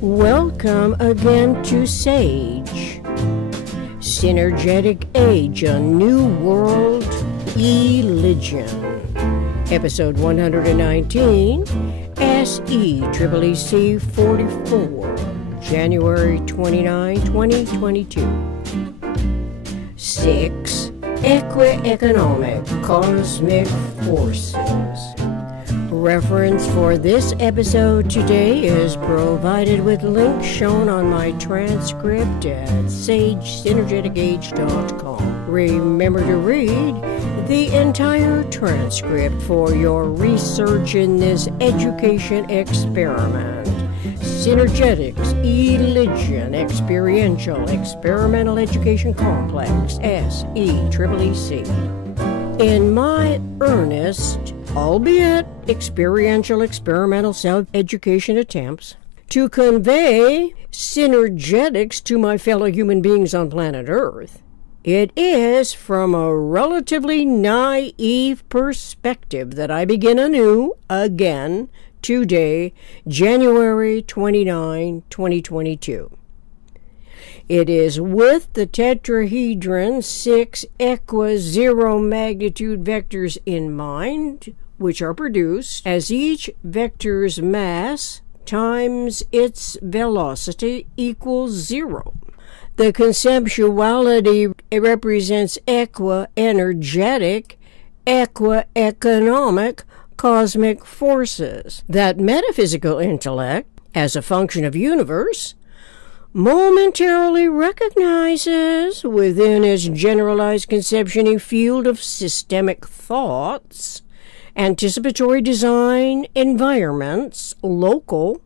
Welcome again to SAGE, Synergetic Age, a New World Religion, Episode 119, SEEEC 44, January 29, 2022. 6. Equi-Economic Cosmic Forces. Reference for this episode today is provided with links shown on my transcript at sagesynergeticage.com. Remember to read the entire transcript for your research in this education experiment. Synergetics, Religion, Experiential-Experimental Education Complex, SEEEC. In my earnest, albeit experiential-experimental self-education attempts to convey synergetics to my fellow human beings on planet Earth, it is from a relatively naive perspective that I begin anew, again, today, January 29, 2022. It is with the tetrahedron 6 zero magnitude vectors in mind, which are produced as each vector's mass times its velocity equals 0. The conceptuality represents equi-energetic, equi-economic cosmic forces that metaphysical intellect, as a function of universe, momentarily recognizes within its generalized conception field of systemic thoughts, anticipatory design environments local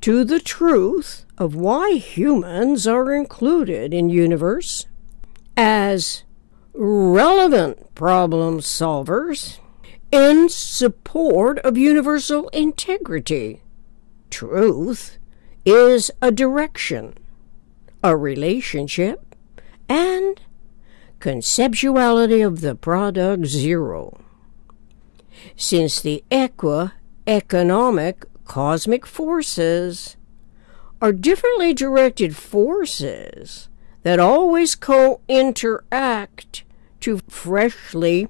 to the truth of why humans are included in universe as relevant problem solvers in support of universal integrity. Truth is a direction, a relationship, and conceptuality of the product zero. Since the equi-economic cosmic forces are differently directed forces that always co-interact to freshly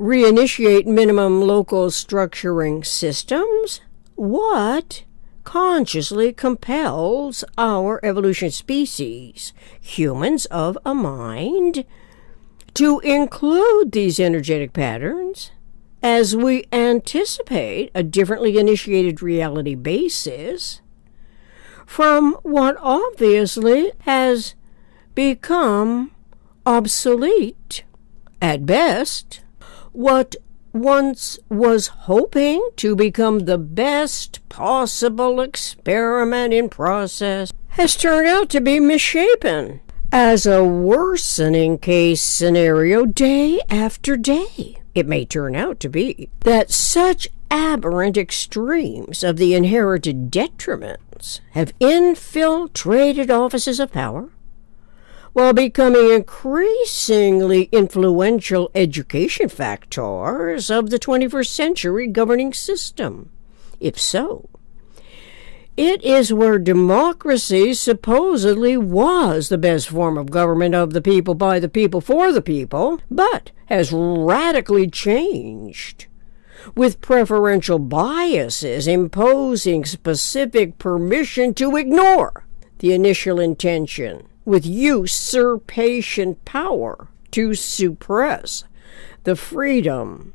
reinitiate minimum local structuring systems, what consciously compels our evolution species, humans of a mind, to include these energetic patterns as we anticipate a differently initiated reality basis from what obviously has become obsolete, at best, what once was hoping to become the best possible experiment in process has turned out to be misshapen as a worsening case scenario day after day. It may turn out to be that such aberrant extremes of the inherited detriments have infiltrated offices of power while becoming increasingly influential education factors of the 21st century governing system. If so, it is where democracy supposedly was the best form of government of the people, by the people, for the people, but has radically changed, with preferential biases imposing specific permission to ignore the initial intention, with usurpation power to suppress the freedom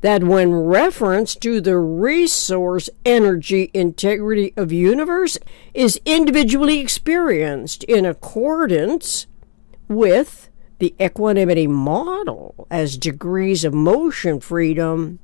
that, when reference to the resource energy integrity of universe, is individually experienced in accordance with the equanimity model, as degrees of motion freedom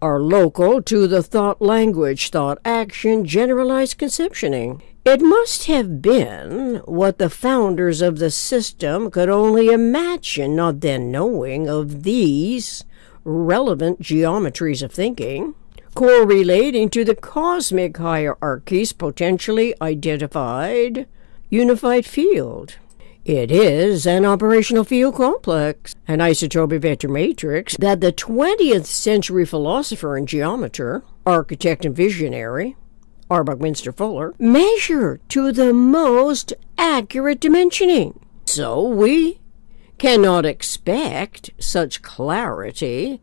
are local to the thought language, thought action, generalized conceptioning. It must have been what the founders of the system could only imagine, not then knowing of these relevant geometries of thinking, correlating to the cosmic hierarchies potentially identified unified field. It is an operational field complex, an isotopic vector matrix that the 20th century philosopher and geometer, architect and visionary, R. Buckminster Fuller, measured to the most accurate dimensioning. So we cannot expect such clarity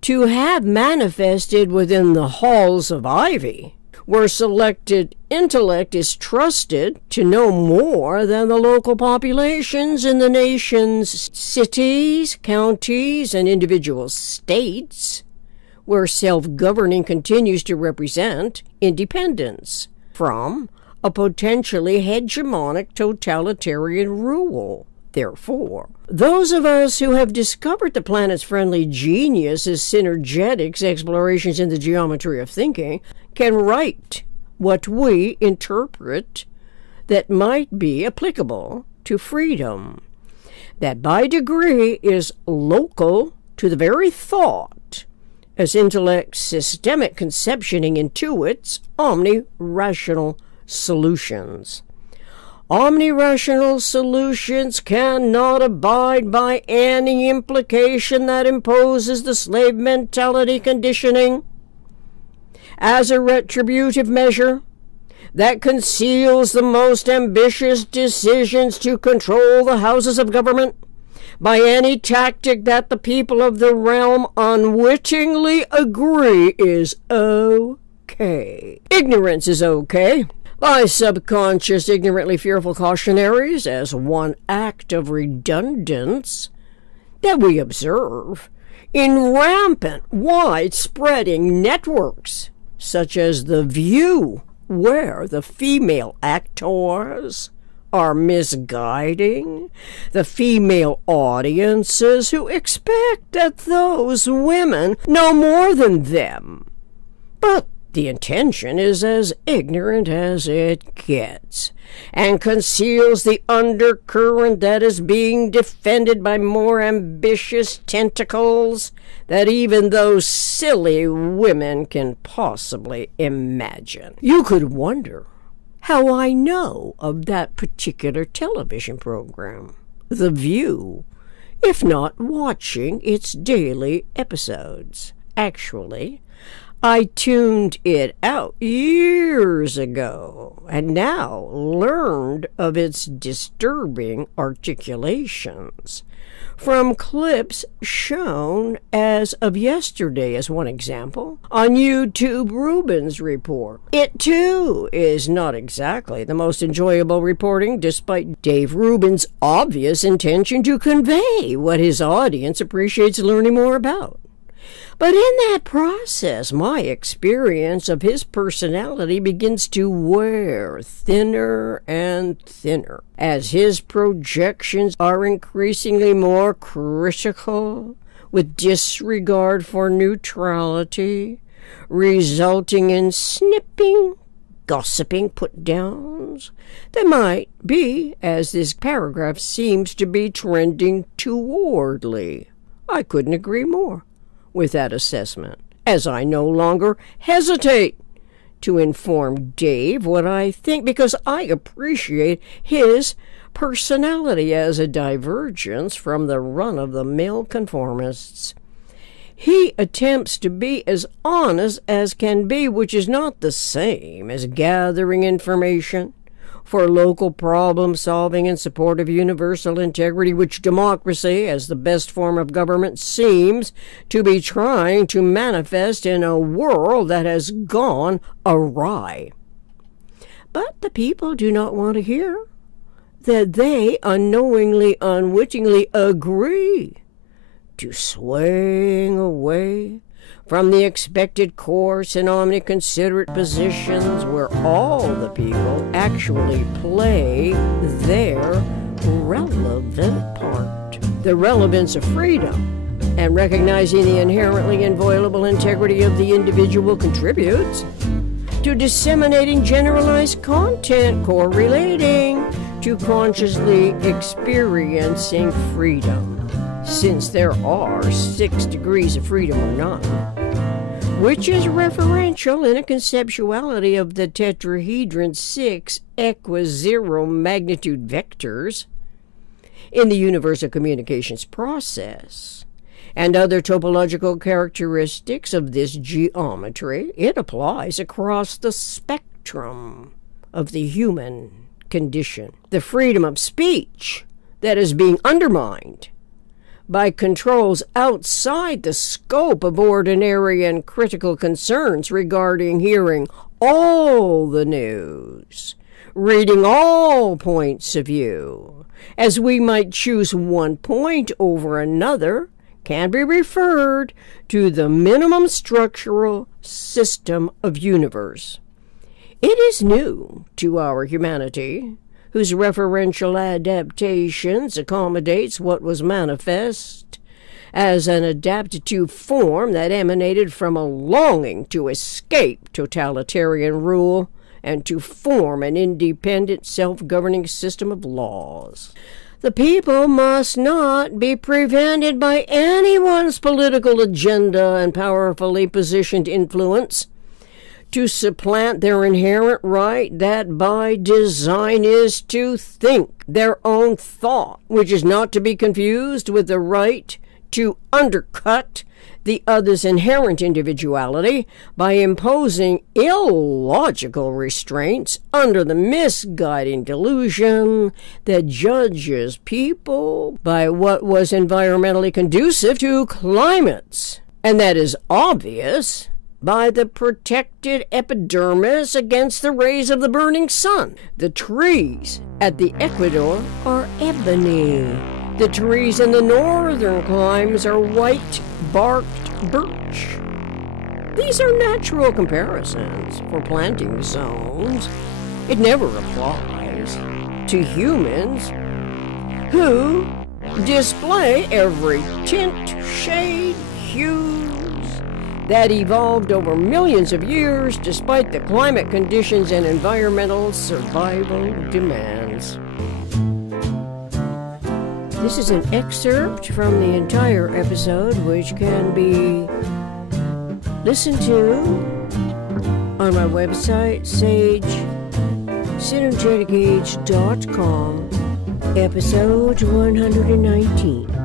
to have manifested within the halls of ivy, where selected intellect is trusted to know more than the local populations in the nation's cities, counties, and individual states, where self-governing continues to represent independence from a potentially hegemonic totalitarian rule. Therefore, those of us who have discovered the planet's friendly genius as Synergetics explorations in the geometry of thinking can write what we interpret that might be applicable to freedom, that by degree is local to the very thought, as intellect's systemic conceptioning intuits omni-rational solutions. Omni-rational solutions cannot abide by any implication that imposes the slave mentality conditioning as a retributive measure that conceals the most ambitious decisions to control the houses of government by any tactic that the people of the realm unwittingly agree is okay. Ignorance is okay by subconscious, ignorantly fearful cautionaries as one act of redundance that we observe in rampant, wide-spreading networks such as The View, where the female actors are misguiding the female audiences who expect that those women know more than them. But the intention is as ignorant as it gets, and conceals the undercurrent that is being defended by more ambitious tentacles that even those silly women can possibly imagine. You could wonder how I know of that particular television program, The View, if not watching its daily episodes. Actually, I tuned it out years ago and now learned of its disturbing articulations from clips shown as of yesterday as one example on YouTube Rubin's report. It too is not exactly the most enjoyable reporting, despite Dave Rubin's obvious intention to convey what his audience appreciates learning more about. But in that process, my experience of his personality begins to wear thinner and thinner as his projections are increasingly more critical, with disregard for neutrality, resulting in snipping, gossiping put-downs that might be, as this paragraph seems to be trending towardly. I couldn't agree more with that assessment, as I no longer hesitate to inform Dave what I think, because I appreciate his personality as a divergence from the run-of-the-mill conformists. He attempts to be as honest as can be, which is not the same as gathering information for local problem-solving in support of universal integrity, which democracy, as the best form of government, seems to be trying to manifest in a world that has gone awry. But the people do not want to hear that they unknowingly, unwittingly agree to swaying away from the expected course in omni-considerate positions where all the people actually play their relevant part. The relevance of freedom and recognizing the inherently inviolable integrity of the individual contributes to disseminating generalized content correlating to consciously experiencing freedom, since there are 6 degrees of freedom or none, which is referential in a conceptuality of the tetrahedron 6 equi-zero magnitude vectors, in the universal communications process, and other topological characteristics of this geometry, it applies across the spectrum of the human condition. The freedom of speech that is being undermined by controls outside the scope of ordinary and critical concerns regarding hearing all the news, reading all points of view, as we might choose one point over another, can be referred to the minimum structural system of universe. It is new to our humanity, whose referential adaptations accommodates what was manifest as an adaptive form that emanated from a longing to escape totalitarian rule and to form an independent, self-governing system of laws. The people must not be prevented by anyone's political agenda and powerfully positioned influence to supplant their inherent right that by design is to think their own thought, which is not to be confused with the right to undercut the other's inherent individuality by imposing illogical restraints under the misguiding delusion that judges people by what was environmentally conducive to climates, and that is obvious by the protected epidermis against the rays of the burning sun. The trees at the equator are ebony. The trees in the northern climes are white-barked birch. These are natural comparisons for planting zones. It never applies to humans who display every tint, shade, hues that evolved over millions of years despite the climate conditions and environmental survival demands. This is an excerpt from the entire episode, which can be listened to on my website, Synergetics.com, episode 119.